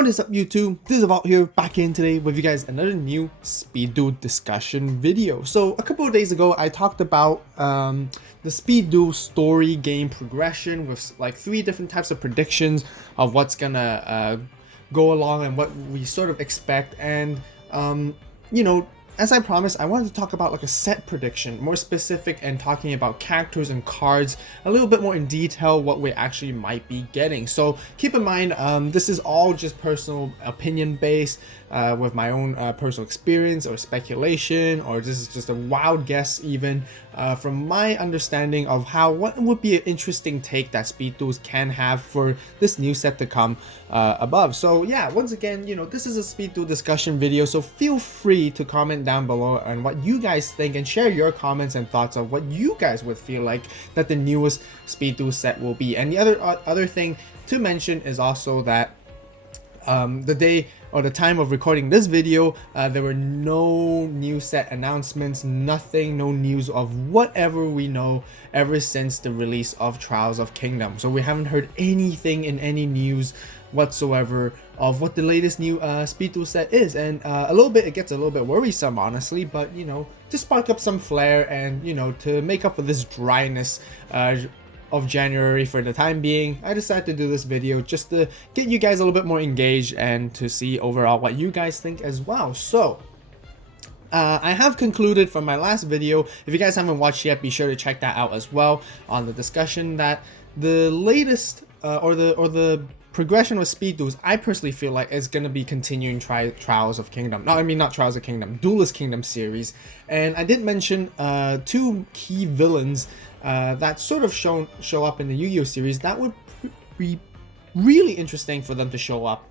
What is up YouTube? This is AVAULT here, back in today with you guys another new Speed Duel discussion video. So a couple of days ago I talked about the Speed Duel story game progression with like 3 different types of predictions of what's gonna go along and what we sort of expect, and you know, as I promised, I wanted to talk about like a set prediction, more specific, and talking about characters and cards a little bit more in detail what we actually might be getting. So keep in mind, this is all just personal opinion based, with my own personal experience or speculation, or this is just a wild guess even from my understanding of what would be an interesting take that Speed Duels can have for this new set to come above. So yeah, once again, you know, this is a Speed Duel discussion video, so feel free to comment down below on what you guys think and share your comments and thoughts of what you guys would feel like that the newest Speed Duel set will be. And the other thing to mention is also that the day or the time of recording this video, there were no new set announcements, nothing, no news of whatever we know ever since the release of Trials of Kingdom. So we haven't heard anything in any news whatsoever of what the latest new Speed Duel set is, and it gets a little bit worrisome, honestly. But you know, to spark up some flair and you know, to make up for this dryness of January for the time being, I decided to do this video just to get you guys a little bit more engaged and to see overall what you guys think as well. So I have concluded from my last video. If you guys haven't watched yet, be sure to check that out as well on the discussion, that the latest or the progression with Speed Duels, I personally feel like is going to be continuing Trials of Kingdom. No, I mean not Trials of Kingdom, Duelist Kingdom series. And I did mention 2 key villains that sort of show up in the Yu-Gi-Oh series that would be really interesting for them to show up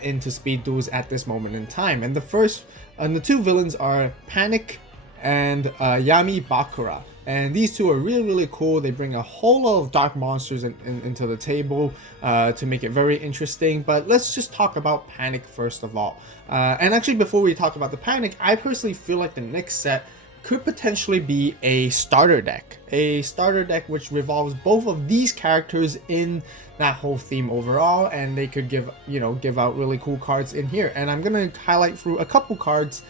into Speed Duels at this moment in time. And the 2 villains are Panic and YamiBakura. And these 2 are really cool. They bring a whole lot of dark monsters into the table to make it very interesting. But let's just talk about Panic first of all. And actually, before we talk about the Panic, I personally feel like the next set could potentially be a starter deck. A starter deck which revolves both of these characters in that whole theme overall, and they could give out really cool cards in here. And I'm gonna highlight through a couple cards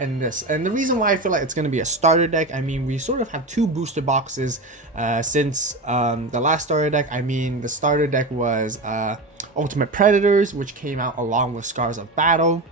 in this. And the reason why I feel like it's going to be a starter deck, I mean, we sort of have 2 booster boxes since the last starter deck. I mean, the starter deck was Ultimate Predators, which came out along with Scars of Battle,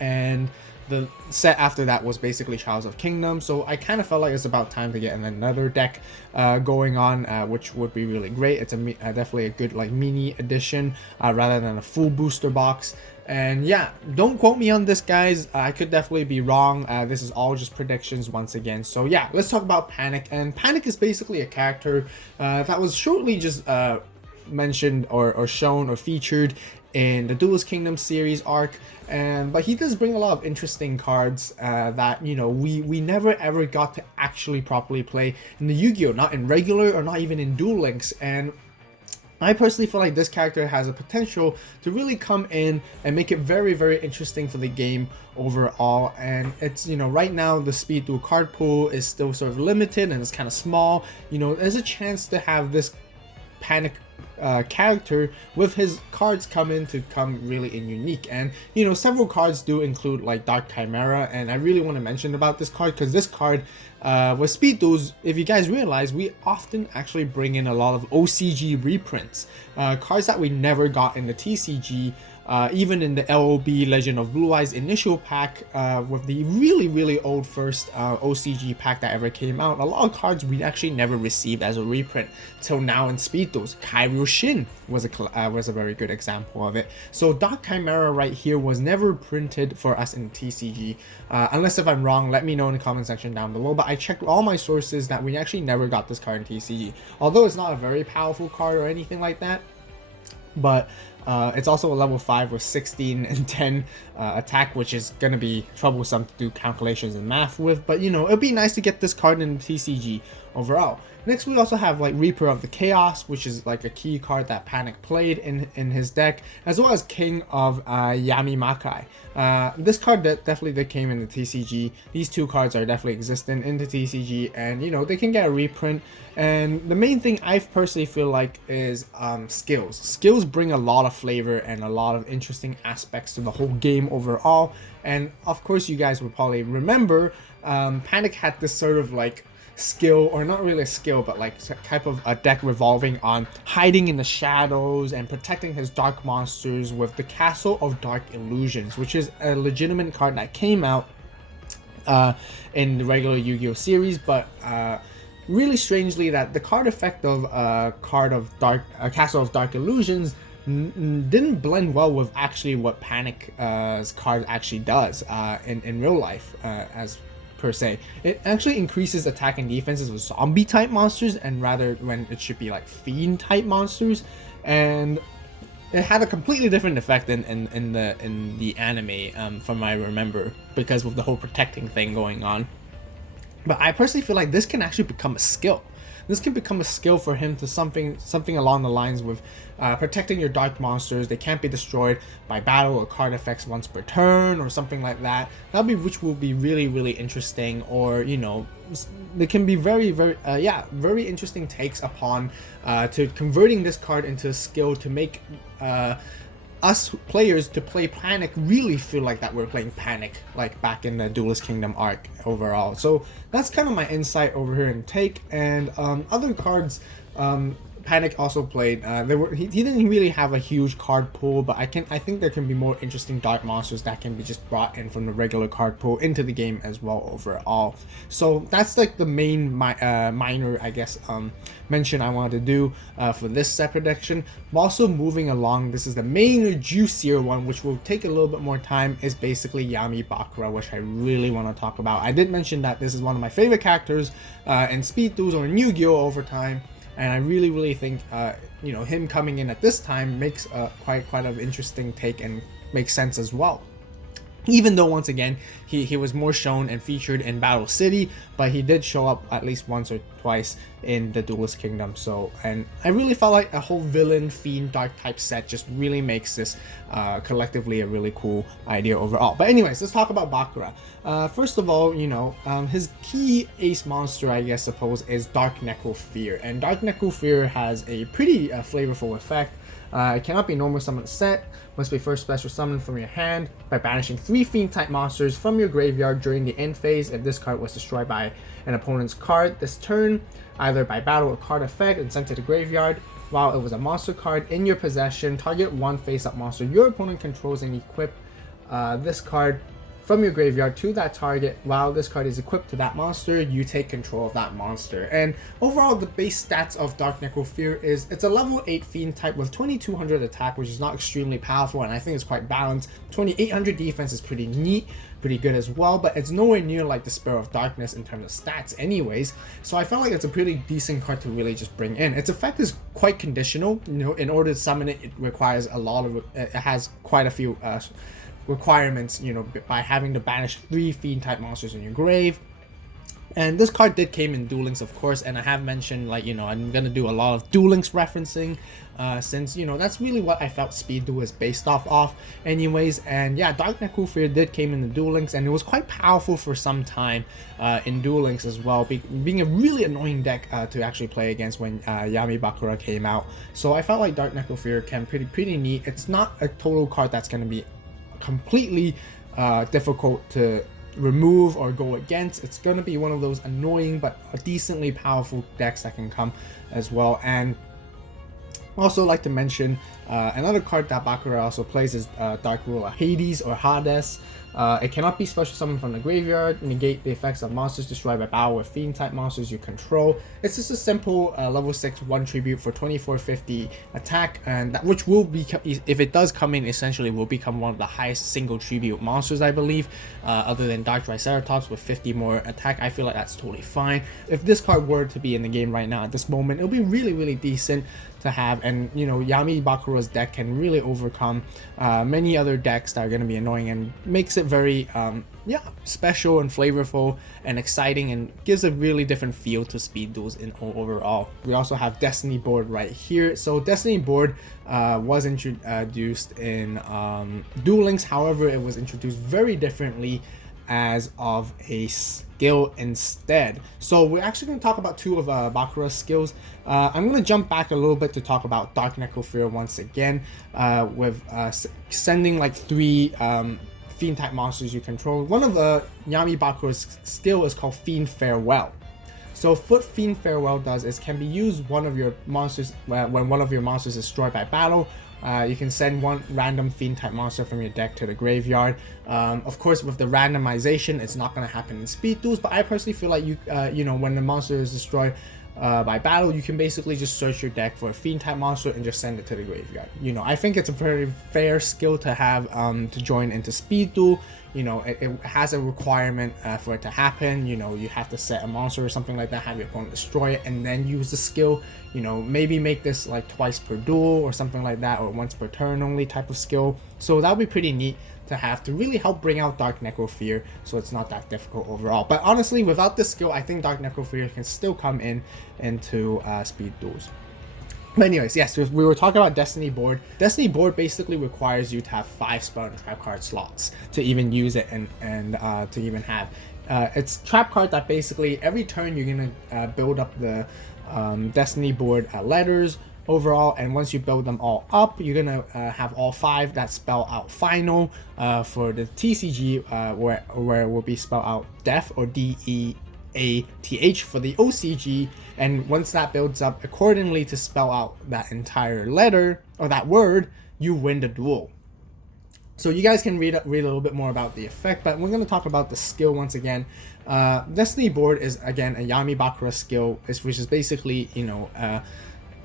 and the set after that was basically Trials of Kingdom. So I kind of felt like it's about time to get another deck going on, which would be really great. It's definitely a good like mini edition rather than a full booster box. And yeah, don't quote me on this, guys. I could definitely be wrong. This is all just predictions once again. So yeah, let's talk about Panic. And Panic is basically a character that was shortly just mentioned or shown or featured in the Duelist Kingdom series arc, but he does bring a lot of interesting cards that, you know, we never ever got to actually properly play in the Yu-Gi-Oh, not in regular or not even in Duel Links. And I personally feel like this character has a potential to really come in and make it very interesting for the game overall. And it's, you know, right now the Speed Duel card pool is still sort of limited and it's kind of small. You know, there's a chance to have this Panic character with his cards come really in unique. And you know, several cards do include like Dark Chimera, and I really want to mention about this card because this card with Speed Duels, if you guys realize, we often actually bring in a lot of OCG reprints, cards that we never got in the TCG. Even in the LOB Legend of Blue Eyes initial pack, with the really old first OCG pack that ever came out, a lot of cards we actually never received as a reprint till now in Speed Duels. Kairu Shin was a very good example of it. So Dark Chimera right here was never printed for us in TCG, unless if I'm wrong, let me know in the comment section down below. But I checked all my sources that we actually never got this card in TCG, although it's not a very powerful card or anything like that. But it's also a level 5 with 16 and 10 attack, which is gonna be troublesome to do calculations and math with. But you know, it'd be nice to get this card in the TCG overall. Next, we also have like Reaper of the Chaos, which is like a key card that Panic played in his deck, as well as King of YamiBakura. This card definitely came in the TCG. These 2 cards are definitely existent in the TCG, and you know, they can get a reprint. And the main thing I personally feel like is skills. Skills bring a lot of of flavor and a lot of interesting aspects to the whole game overall. And of course, you guys will probably remember Panic had this sort of like skill, or not really a skill, but like type of a deck revolving on hiding in the shadows and protecting his dark monsters with the Castle of Dark Illusions, which is a legitimate card that came out in the regular Yu-Gi-Oh series, but really strangely that the card effect of Castle of Dark Illusions didn't blend well with actually what Panic's card actually does in real life, as per se. It actually increases attack and defenses with zombie type monsters, and rather when it should be like fiend type monsters, and it had a completely different effect in the anime, from what I remember, because of the whole protecting thing going on. But I personally feel like this can actually become a skill. This can become a skill for him to something along the lines with protecting your dark monsters. They can't be destroyed by battle or card effects once per turn or something like that. Which will be really interesting. Or, you know, they can be very interesting takes upon to converting this card into a skill to make us players to play Panic really feel like that we're playing Panic like back in the Duelist Kingdom arc overall. So that's kind of my insight over here and take. And other cards Panic also played, he didn't really have a huge card pool, but I think there can be more interesting dark monsters that can be just brought in from the regular card pool into the game as well overall. So that's like the main minor, I guess, mention I wanted to do for this set prediction. Also moving along, this is the main juicier one, which will take a little bit more time, is basically YamiBakura, which I really want to talk about. I did mention that this is one of my favorite characters in Speed Duels or in Yu-Gi-Oh over time. And I really think, you know, him coming in at this time makes quite an interesting take and makes sense as well. Even though, once again, he was more shown and featured in Battle City, but he did show up at least once or twice in the Duelist Kingdom. So, and I really felt like a whole villain, fiend, dark type set just really makes this collectively a really cool idea overall. But anyways, let's talk about Bakura. First of all, you know, his key ace monster, I guess, is Dark Necrofear. And Dark Necrofear has a pretty flavorful effect. It cannot be normal summon set, must be first special summoned from your hand by banishing 3 fiend type monsters from your graveyard during the end phase if this card was destroyed by an opponent's card this turn, either by battle or card effect, and sent to the graveyard. While it was a monster card in your possession, target one face-up monster your opponent controls and equip this card from your graveyard to that target. While this card is equipped to that monster, you take control of that monster. And overall, the base stats of Dark Necrofear is it's a level 8 fiend type with 2200 attack, which is not extremely powerful, and I think it's quite balanced. 2800 defense is pretty neat, pretty good as well, but it's nowhere near like the Spell of Darkness in terms of stats anyways. So I felt like it's a pretty decent card to really just bring in. Its effect is quite conditional. You know, in order to summon it, it requires a lot of, it has quite a few requirements, you know, by having to banish 3 fiend type monsters in your grave. And this card came in Duelings, of course, and I have mentioned, like, you know, I'm gonna do a lot of Duelings referencing, since, you know, that's really what I felt Speed Duel is based off anyways. And yeah, Dark Necrofear came in the Duelings, and it was quite powerful for some time in Duelings as well, being a really annoying deck to actually play against when YamiBakura came out. So I felt like Dark Necrofear can pretty neat. It's not a total card that's gonna be completely difficult to remove or go against. It's going to be one of those annoying but decently powerful decks that can come as well. And also like to mention another card that Bakura also plays is Dark Ruler Hades or Hades. It cannot be special summoned from the graveyard, negate the effects of monsters destroyed by battle with fiend type monsters you control. It's just a simple level 6 1 tribute for 2450 attack, and that, which will become, if it does come in, essentially will become one of the highest single tribute monsters, I believe, other than Dark Triceratops with 50 more attack. I feel like that's totally fine. If this card were to be in the game right now at this moment, it'll be really decent to have. And you know, YamiBakura's deck can really overcome many other decks that are going to be annoying, and makes it very special and flavorful and exciting, and gives a really different feel to Speed Duels in overall. We also have Destiny board right here. So Destiny board was introduced in Duelings, however it was introduced very differently as of a skill instead. So we're actually going to talk about two of Bakura's skills. I'm going to jump back a little bit to talk about Dark Necrophera once again, with sending like 3 fiend type monsters you control. One of YamiBakura's skill is called Fiend Farewell. So what Fiend Farewell does is can be used one of your monsters when one of your monsters is destroyed by battle. You can send one random fiend type monster from your deck to the graveyard. Of course, with the randomization, it's not going to happen in speed duels, but I personally feel like you know, when the monster is destroyed by battle, you can basically just search your deck for a fiend type monster and just send it to the graveyard. You know, I think it's a very fair skill to have to join into speed duel. You know, it has a requirement for it to happen. You know, you have to set a monster or something like that, have your opponent destroy it, and then use the skill. You know, maybe make this like twice per duel or something like that, or once per turn only type of skill. So that would be pretty neat to have to really help bring out Dark Necrophera, so it's not that difficult overall. But honestly, without this skill, I think Dark Necrophera can still come into speed duels. But anyways, yes, we were talking about Destiny board. Destiny board basically requires you to have 5 spell and trap card slots to even use it and to even have. It's trap card that basically every turn you're gonna build up the Destiny board letters overall, and once you build them all up, you're gonna have all 5 that spell out final. For the TCG, where it will be spell out death, or DEATH for the OCG, and once that builds up accordingly to spell out that entire letter or that word, you win the duel. So you guys can read a little bit more about the effect, but we're going to talk about the skill once again. Destiny board is again a YamiBakura skill, which is basically, you know,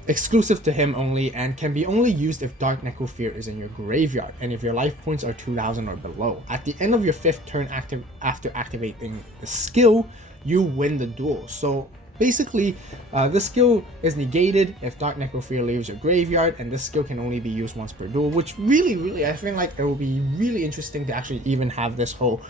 exclusive to him only, and can be only used if Dark Necrophera is in your graveyard and if your life points are 2000 or below. At the end of your 5th turn after activating the skill, you win the duel. So basically, this skill is negated if Dark Necrophera leaves your graveyard, and this skill can only be used once per duel, which really, I feel like it will be really interesting to actually even have this whole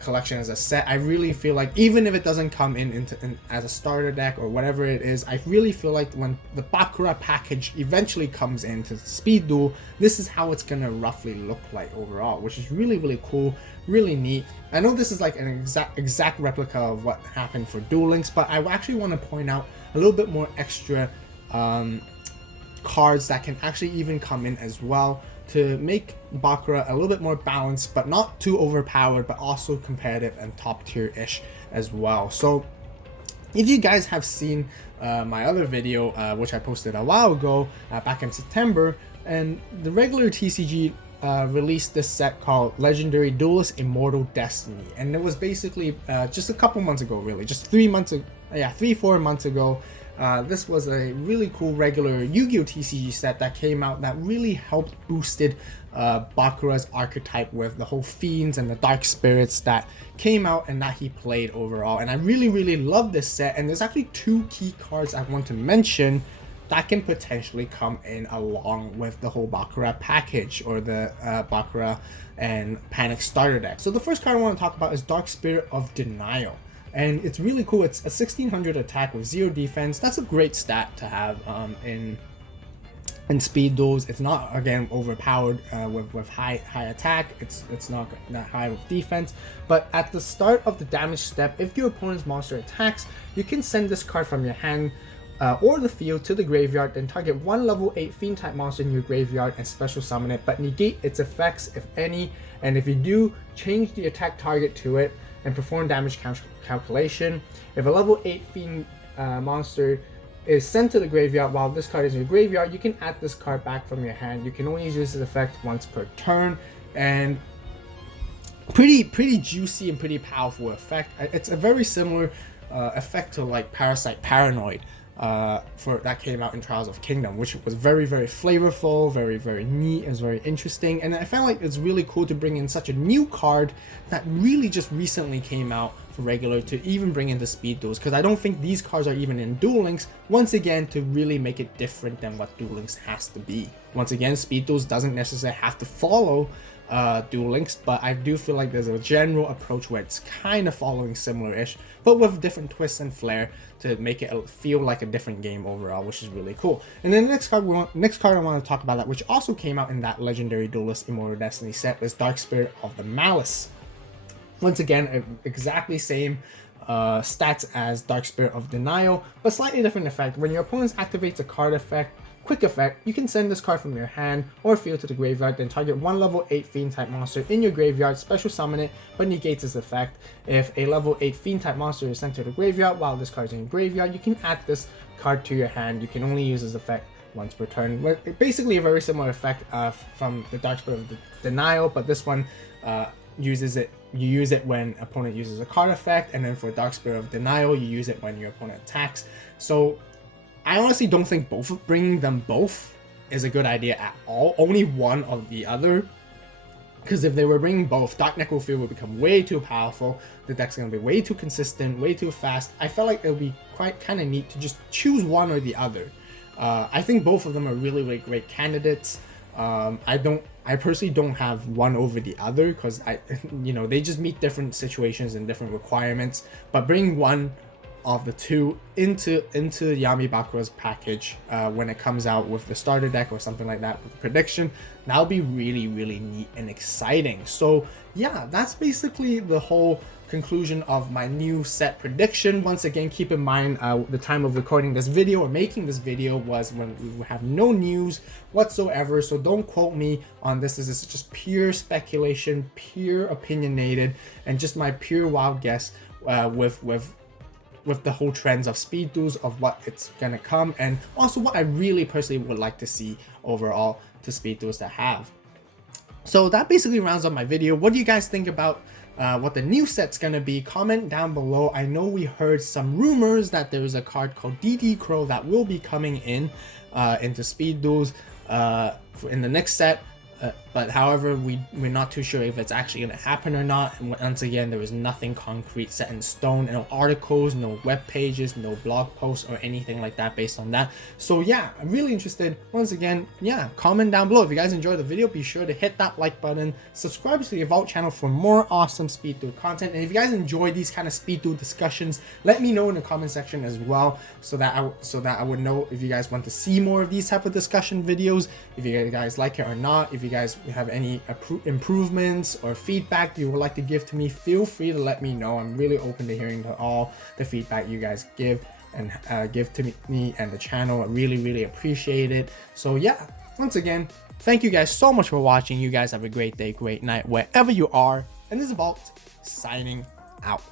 collection as a set. I really feel like even if it doesn't come in as a starter deck or whatever it is, I really feel like when the Bakura package eventually comes into speed duel, this is how it's gonna roughly look like overall, which is really cool, really neat. I know this is like an exact replica of what happened for Duel Links, but I actually want to point out a little bit more extra cards that can actually even come in as well, to make Bakura a little bit more balanced, but not too overpowered, but also competitive and top tier-ish as well. So if you guys have seen my other video, which I posted a while ago, back in September, and the regular TCG released this set called Legendary Duelist Immortal Destiny, and it was basically just a couple months ago, really, just 3 months ago, 3-4 months ago. This was a really cool regular Yu-Gi-Oh TCG set that came out that really helped boosted Bakura's archetype with the whole fiends and the dark spirits that came out and that he played overall. And I really love this set, and there's actually 2 key cards I want to mention that can potentially come in along with the whole Bakura package, or the Bakura and Panic starter deck. So the first card I want to talk about is Dark Spirit of Denial. And it's really cool. It's a 1600 attack with 0 defense. That's a great stat to have in speed duels. It's not, again, overpowered with high attack. It's not that high with defense. But at the start of the damage step, if your opponent's monster attacks, you can send this card from your hand or the field to the graveyard, then target 1 level 8 fiend type monster in your graveyard and special summon it, but negate its effects if any. And if you do, change the attack target to it and perform damage calculation. If a level 8 fiend monster is sent to the graveyard while this card is in your graveyard, you can add this card back from your hand. You can only use this effect once per turn, and pretty juicy and pretty powerful effect. It's a very similar effect to like Parasite Paranoid that came out in Trials of Kingdom, which was very flavorful, very neat. It was very interesting, and I felt like it's really cool to bring in such a new card that really just recently came out for regular, to even bring in the speed duels, because I don't think these cards are even in Duel Links, once again, to really make it different than what Duel Links has to be. Once again, speed duels doesn't necessarily have to follow Duel Links, but I do feel like there's a general approach where it's kind of following similar-ish, but with different twists and flair to make it feel like a different game overall, which is really cool. And then the next card I want to talk about, that which also came out in that Legendary Duelist Immortal Destiny set, is Dark Spirit of the Malice. Once again, exactly same stats as Dark Spirit of Denial, but slightly different effect. When your opponent activates a card effect, quick effect, you can send this card from your hand or field to the graveyard, then target one level 8 Fiend type monster in your graveyard, special summon it, but negates its effect. If a level 8 Fiend type monster is sent to the graveyard while this card is in your graveyard, you can add this card to your hand. You can only use this effect once per turn. Basically a very similar effect from the Dark Spirit of Denial, but this one you use it when opponent uses a card effect, and then for Dark Spirit of Denial, you use it when your opponent attacks. So I honestly don't think bringing them both is a good idea at all. Only one or the other. Because if they were bringing both, Dark Necrofield would become way too powerful. The deck's going to be way too consistent, way too fast. I felt like it would be kind of neat to just choose one or the other. I think both of them are really, really great candidates. I personally don't have one over the other because they just meet different situations and different requirements. But bringing one of the two into YamiBakura's package when it comes out with the starter deck or something like that with the prediction, that'll be really, really neat and exciting. So yeah, that's basically the whole conclusion of my new set prediction. Once again, keep in mind the time of recording this video or making this video was when we have no news whatsoever, so don't quote me on this. This is just pure speculation, pure opinionated, and just my pure wild guess with the whole trends of speed duels, of what it's gonna come, and also what I really personally would like to see overall to speed duels to have. So that basically rounds up my video. What do you guys think about what the new set's gonna be? Comment down below. I know we heard some rumors that there is a card called DD Crow that will be coming into speed duels in the next set. But however, we're not too sure if it's actually going to happen or not. And once again, there is nothing concrete set in stone, no articles, no web pages, no blog posts or anything like that based on that. So yeah, I'm really interested. Once again, yeah, comment down below if you guys enjoyed the video. Be sure to hit that like button, subscribe to the AVAULT channel for more awesome speed duel content, and if you guys enjoy these kind of speed duel discussions, let me know in the comment section as well, so that I would know if you guys want to see more of these type of discussion videos, if you guys like it or not. If you guys have any improvements or feedback you would like to give to me, feel free to let me know. I'm really open to hearing all the feedback you guys give to me and the channel. I really, really appreciate it. So yeah, once again, thank you guys so much for watching. You guys have a great day, great night, wherever you are. And this is AVAULT signing out.